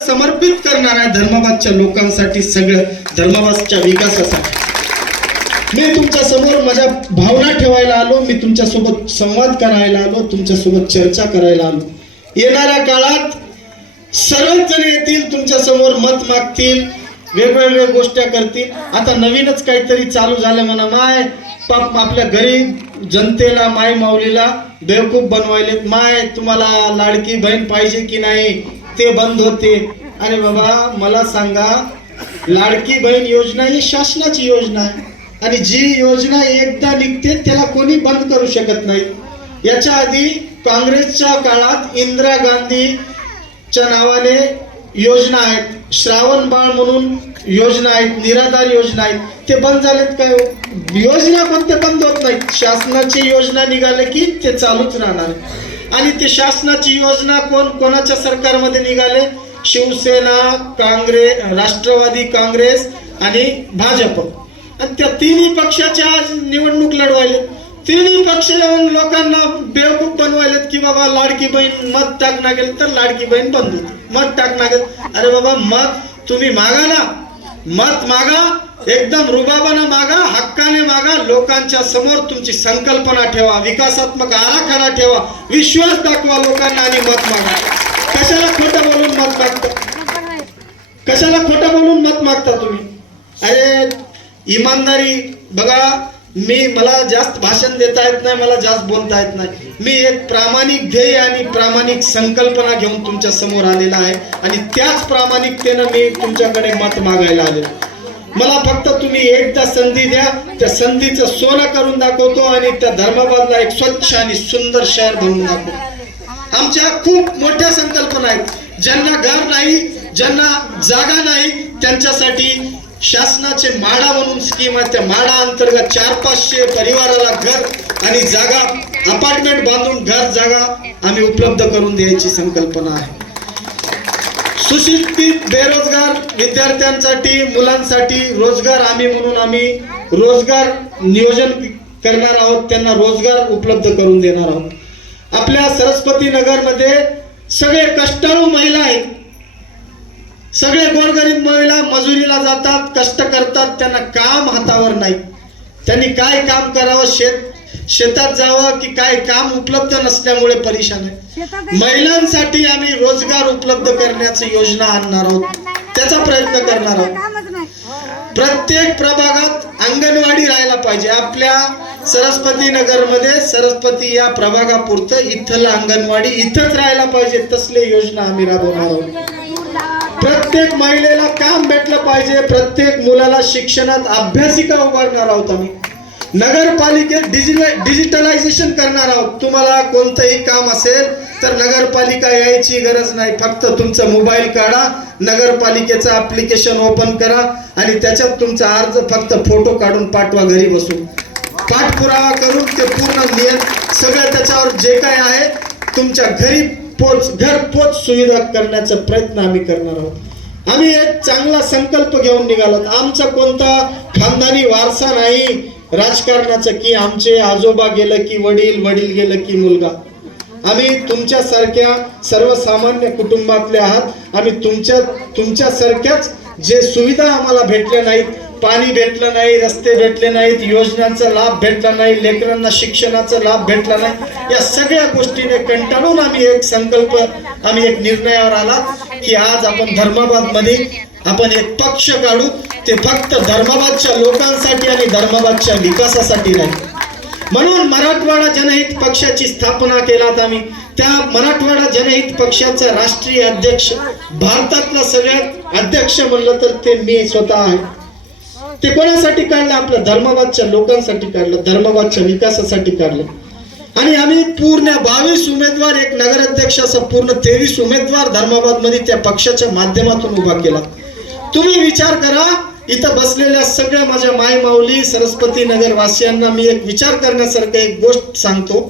समर्पित करणाऱ्या धर्माबादच्या लोकांसाठी सगळं धर्माबादच्या विकासासाठी. मी तुमच्यासमोर माझ्या भावना ठेवायला आलो मी तुमच्यासोबत संवाद करायला आलो तुमच्यासोबत चर्चा करायला आलो. येणाऱ्या काळात सर्वच जण येतील तुमच्यासमोर मत मागतील वेगवेगळ्या गोष्टी करतील. आता नवीनच काहीतरी चालू झालं म्हणा माय पाप आपल्या गरीब जनतेला माय माऊलीला बेवकूफ बनवायलेत. माय तुम्हाला लाडकी बहीण पाहिजे की नाही? ते बंद होते. अरे बाबा मला सांगा लाडकी बहीण योजना ही शासनाची योजना आहे. आणि जी योजना एकदा निघते त्याला कोणी बंद करू शकत नाही. याच्या आधी काँग्रेसच्या काळात इंदिरा गांधीच्या नावाने योजना आहेत. श्रावण बाळ म्हणून योजना आहेत निराधार योजना आहेत. ते बंद झालेत काय हो? योजना कोणत्या बंद होत नाहीत? शासनाची योजना निघाले की ते चालूच राहणार. आणि ते शासनाची योजना कोण कोणाच्या सरकारमध्ये निघाले? शिवसेना काँग्रेस राष्ट्रवादी काँग्रेस आणि भाजप. आणि त्या तिन्ही पक्षाच्या आज निवडणूक लढवायले तिन्ही पक्ष लोकांना बेवकूफ बनवायलेत की बाबा लाडकी बहीण मत टाकणार गेलं तर लाडकी बहीण बंद मत टाकणार गेलं. अरे बाबा मत तुम्ही मागा ना. मत मागा एकदम रुबाबानं मागा हक्काने मागा लोकांच्या समोर तुमची संकल्पना ठेवा विकासात्मक आराखडा ठेवा विश्वास दाखवा लोकांना आणि मत मागा. कशाला खोटं बोलून मत मागता? कशाला खोटं बोलून मत मागता तुम्ही? अरे इमानदारी बघा मी मला जास्त भाषण देता येत नाही मला जास्त बोलता येत नाही. मी एक प्रामाणिक ध्येय आणि प्रामाणिक संकल्पना घेऊन तुमच्यासमोर आलेला आहे आणि त्याच प्रामाणिकतेनं मी तुमच्याकडे मत मागायला आलेलो मला फक्त तुम्ही एकदा संधी द्या त्या संधीचं सोनं करून दाखवतो आणि त्या धर्माबादला एक स्वच्छ आणि सुंदर शहर बनवून दाखवतो. आमच्या खूप मोठ्या संकल्पना आहेत. ज्यांना घर नाही ज्यांना जागा नाही त्यांच्यासाठी शासनाचे माडा म्हणून स्कीम आहे. त्या माडा अंतर्गत चार पाचशे परिवाराला घर आणि जागा अपार्टमेंट बांधून घर जागा आम्ही उपलब्ध करून द्यायची संकल्पना आहे. सुशिक्षित बेरोजगार विद्यार्थ्यांसाठी मुलांसाठी रोजगार आम्ही म्हणून आम्ही रोजगार नियोजन करणार आहोत. त्यांना रोजगार उपलब्ध करून देणार आहोत. आपल्या सरस्वती नगरमध्ये सगळे कष्टाळू महिला आहेत. सगळे गोरगरीब महिला मजुरीला जातात कष्ट करतात त्यांना काम हातावर नाही. त्यांनी काय काम करावं शेत शेतात जावं की काय काम उपलब्ध नसल्यामुळे परेशान आहे. महिलांसाठी आम्ही रोजगार उपलब्ध करण्याची योजना आणणार आहोत. त्याचा प्रयत्न करणार आहोत. प्रत्येक प्रभागात अंगणवाडी राहायला पाहिजे. आपल्या सरस्वती नगरमध्ये सरस्वती या प्रभागापुरतं इथलं अंगणवाडी इथंच राहायला पाहिजे. तसले योजना आम्ही राबवणार आहोत. प्रत्येक महिलेला काम भेटलं पाहिजे प्रत्येक मुलाला शिक्षणात अभ्यासिका उभारणार आहोत आम्ही. नगरपालिकेत डिजिटलायझेशन करणार आहोत. तुम्हाला कोणतंही काम असेल तर नगरपालिका यायची गरज नाही. फक्त तुमचं मोबाईल काढा नगरपालिकेचं ऍप्लिकेशन ओपन करा आणि त्याच्यात तुमचा अर्ज फक्त फोटो काढून पाठवा घरी बसून. पाठपुरावा करून ते पूर्ण नियम सगळं त्याच्यावर जे काय आहे तुमच्या घरी पोच घरपोच सुविधा करण्याचा प्रयत्न आम्ही करणार आहोत. आम्ही एक चांगला संकल्प घेऊन निघालो आमचा कोणता खानदानी वारसा नाही राजकारणाचं की आमचे आजोबा गेलं की वडील वडील गेलं की मुलगा. आम्ही तुमच्यासारख्या सर्वसामान्य कुटुंबातले आहात. आम्ही तुमच्या तुमच्यासारख्याच जे सुविधा आम्हाला भेटल्या नाहीत पाणी भेटलं नाही रस्ते भेटले नाहीत योजनांचा लाभ भेटला नाही लेकरांना शिक्षणाचा लाभ भेटला नाही. या सगळ्या गोष्टीने कंटाळून आम्ही एक संकल्प आम्ही एक निर्णयावर आला की आज आपण धर्माबादमध्ये आपण एक पक्ष काढू. ते फक्त धर्माबादच्या लोकांसाठी आणि धर्माबादच्या विकासासाठी नाही. म्हणून मराठवाडा जनहित पक्षाची स्थापना केलात आम्ही. त्या मराठवाडा जनहित पक्षाचा राष्ट्रीय अध्यक्ष भारतातला सगळ्यात अध्यक्ष म्हणलं तर ते मी स्वतः आहे. ते कोणासाठी काढलं? आपल्या धर्माबादच्या लोकांसाठी काढलं धर्माबादच्या विकासासाठी काढलं. आणि आम्ही पूर्ण बावीस उमेदवार एक नगराध्यक्ष असा पूर्ण तेवीस उमेदवार धर्माबादमध्ये त्या पक्षाच्या माध्यमातून उभा केला. तुम्ही विचार करा इथं बसलेल्या सगळ्या माझ्या माय माऊली सरस्वती नगर वासियांना मी एक विचार करण्यासारखं एक गोष्ट सांगतो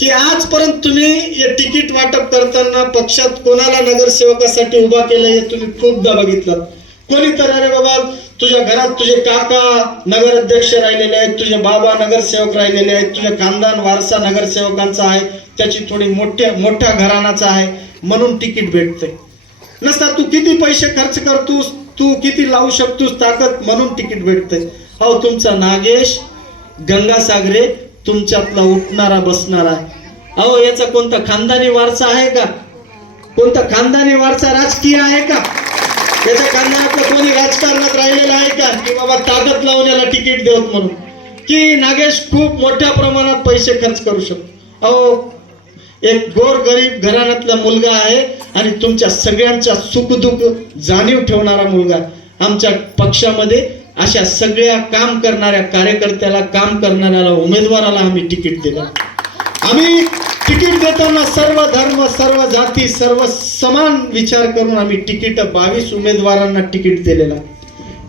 की आजपर्यंत तुम्ही हे तिकीट वाटप करताना पक्षात कोणाला नगरसेवकासाठी उभा केलं हे तुम्ही खूपदा बघितलं. कोणी तर अरे बाबा तुझ्या घरात तुझे काका नगराध्यक्ष राहिलेले आहेत तुझे बाबा नगरसेवक राहिलेले आहेत तुझे खानदान वारसा नगरसेवकांचा आहे त्याची थोडी मोठ्या मोठ्या घराण्याचा आहे म्हणून तिकीट भेटते नसता तू किती पैसे खर्च करतोस तू किती लावू शकतोस ताकद म्हणून तिकीट भेटते अहो तुमचा नागेश गंगासागरे तुमच्यातला उठणारा बसणारा अहो याचा कोणता खानदानी वारसा आहे का? कोणता खानदानी वारसा राजकीय आहे का? त्याच्या खानदानातलं कोणी राजकारणात राहिलेलं आहे का? की बाबा ताकद लावण्याला तिकीट देत म्हणून. की नागेश खूप मोठ्या प्रमाणात पैसे खर्च करू शकतो. अहो एक गोर गरीब घराण्यातला मुलगा आहे आणि तुमच्या सगळ्यांच्या सुखदुःख जाणीव ठेवणारा मुलगा. आमच्या पक्षामध्ये अशा सगळ्या काम करणाऱ्या कार्यकर्त्याला काम करणाऱ्याला उमेदवाराला आम्ही तिकीट दिलं. आम्ही तिकीट देताना सर्व धर्म सर्व जाती सर्व समान विचार करून आम्ही तिकीट बावीस उमेदवारांना तिकीट दिलेलं.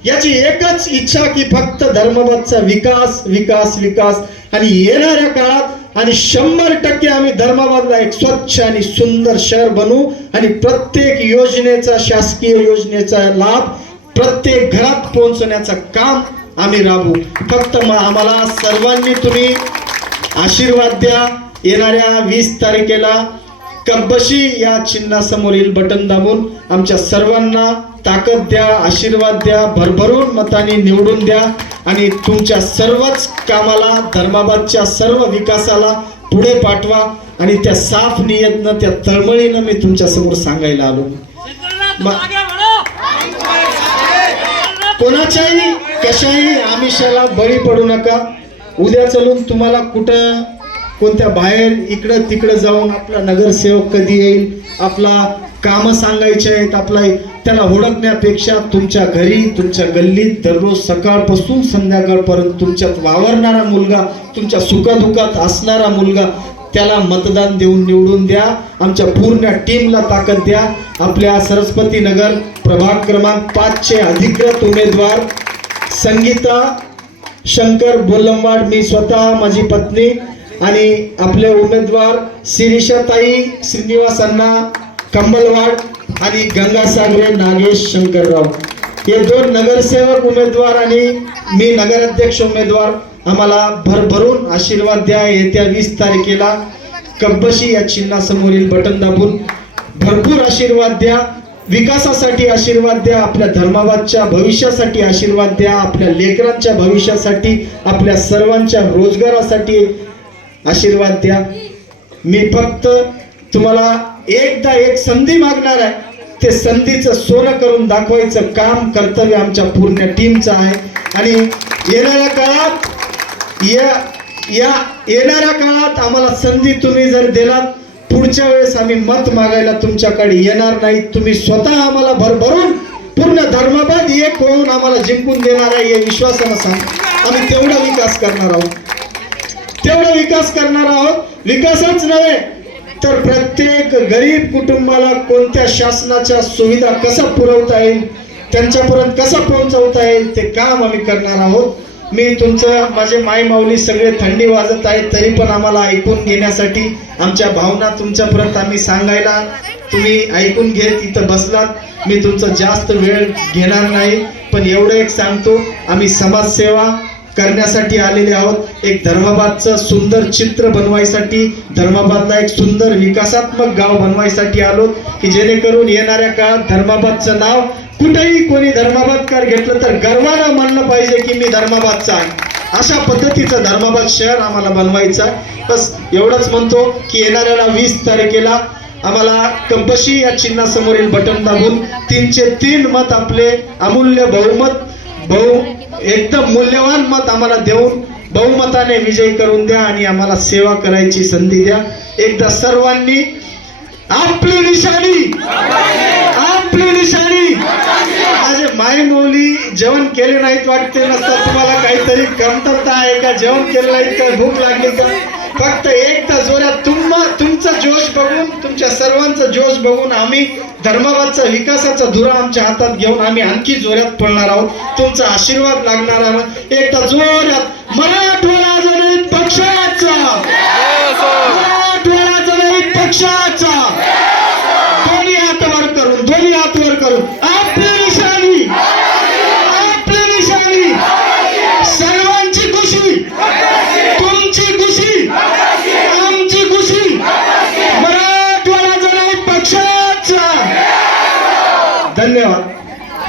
याची एकच इच्छा की फक्त धर्माबादचा विकास विकास विकास. आणि येणाऱ्या काळात आणि शंभर टक्के आम्ही धर्माबादला एक स्वच्छ आणि सुंदर शहर बनवू आणि प्रत्येक योजनेचा शासकीय योजनेचा लाभ प्रत्येक घरात पोहोचवण्याचं काम आम्ही राबवू. फक्त मग आम्हाला सर्वांनी तुम्ही आशीर्वाद द्या. येणाऱ्या वीस तारखेला कब्बशी या चिन्हासमोरील बटन दाबून. आमच्या सर्वांना ताकद द्या आशीर्वाद द्या भरभरून मताने निवडून द्या. आणि तुमच्या सर्वच कामाला धर्माबादच्या सर्व विकासाला पुढे पाठवा. आणि त्या साफ नियतनं त्या तळमळीनं मी तुमच्यासमोर सांगायला आलो. कोणाच्याही कशाही आमिषाला बळी पडू नका. उद्या चलून तुम्हाला कुठं कोणत्या बाहेर इकडं तिकडं जाऊन आपला नगरसेवक कधी येईल आपला कामं सांगायचे आहेत आपला त्याला ओळखण्यापेक्षा तुमच्या घरी तुमच्या गल्लीत दररोज सकाळपासून संध्याकाळपर्यंत तुमच्यात वावरणारा मुलगा तुमच्या सुखदुःखात असणारा मुलगा त्याला मतदान देऊन निवडून द्या आमच्या पूर्ण टीमला ताकद द्या. आपल्या सरस्वती नगर प्रभाग क्रमांक पाचचे अधिकृत उमेदवार संगीता शंकर बोलमवाड मी स्वतः माझी पत्नी आणि आपले उमेदवार शिरीषाताई श्रीनिवासांना कंबलवाड आणि गंगासागरे नागेश शंकरराव. हे दोन नगरसेवक उमेदवार आणि मी नगराध्यक्ष उमेदवार आम्हाला भरभरून आशीर्वाद द्या. येत्या वीस तारखेला कब्बशी या चिन्हासमोरील बटन दाबून भरपूर आशीर्वाद द्या. विकासासाठी आशीर्वाद द्या. आपल्या धर्माबादच्या भविष्यासाठी आशीर्वाद द्या. आपल्या लेकरांच्या भविष्यासाठी आपल्या सर्वांच्या रोजगारासाठी आशीर्वाद द्या. मी फक्त तुम्हाला एकदा एक संधी मागणार आहे. ते संधीचं सोनं करून दाखवायचं काम कर्तव्य आमच्या पूर्ण टीमचं आहे. आणि येणाऱ्या काळात या या येणाऱ्या काळात आम्हाला संधी तुम्ही जर दिलात पुढच्या वेळेस आम्ही मत मागायला तुमच्याकडे येणार नाही. तुम्ही स्वतः आम्हाला भरभरून पूर्ण धर्माबाद एक होऊन आम्हाला जिंकून देणार आहे या विश्वासानं सांग. आम्ही तेवढा विकास करणार आहोत. तेवढा विकास करणार आहोत. विकासच नव्हे तर प्रत्येक गरीब कुटुंबाला कोणत्या शासनाच्या सुविधा कसा पुरवता येईल त्यांच्यापर्यंत कसं पोहोचवता येईल ते काम आम्ही करणार आहोत. मी तुमचं माझे माय माऊली सगळे थंडी वाजत आहेत तरी पण आम्हाला ऐकून घेण्यासाठी आमच्या भावना तुमच्यापर्यंत आम्ही सांगायला तुम्ही ऐकून घेत इथं बसलात. मी तुमचं जास्त वेळ घेणार नाही पण एवढं एक सांगतो आम्ही समाजसेवा करण्यासाठी आलेले आहोत. एक धर्माबादचं सुंदर चित्र बनवायसाठी धर्माबादला एक सुंदर विकासात्मक गाव बनवायसाठी आलो की जेणेकरून येणाऱ्या काळात धर्माबादचं नाव कुठेही कोणी धर्माबादकार घेतलं तर गर्वानं म्हणलं पाहिजे की मी धर्माबादचा आहे. अशा पद्धतीचं धर्माबाद शहर आम्हाला बनवायचं आहे. बस एवढंच म्हणतो की येणाऱ्याला वीस तारखेला आम्हाला कंपशी या चिन्हासमोरील बटन दाबून तीनचे तीन मत आपले अमूल्य बहुमत बहु एकदम मूल्यवान मत आम्हाला देऊन बहुमताने विजय करून द्या आणि आम्हाला सेवा करायची संधी द्या. एकदा सर्वांनी आपली निशाणी आपली निशाणी. आज माय मौली जेवण केले नाहीत वाटते नसतात तुम्हाला काहीतरी कमतरता आहे का जेवण केलं नाही का? भूक लागली का? फक्त एकदा जोरात तुम तुमचा जोश त्या सर्वांचा जोश बघून आम्ही धर्माबादचा विकासाचा धुरा आमच्या हातात घेऊन आम्ही आणखी जोरात पळणार आहोत. तुमचा आशीर्वाद लागणार आहोत एकदा जोरात मराठवाडा पक्षाचा!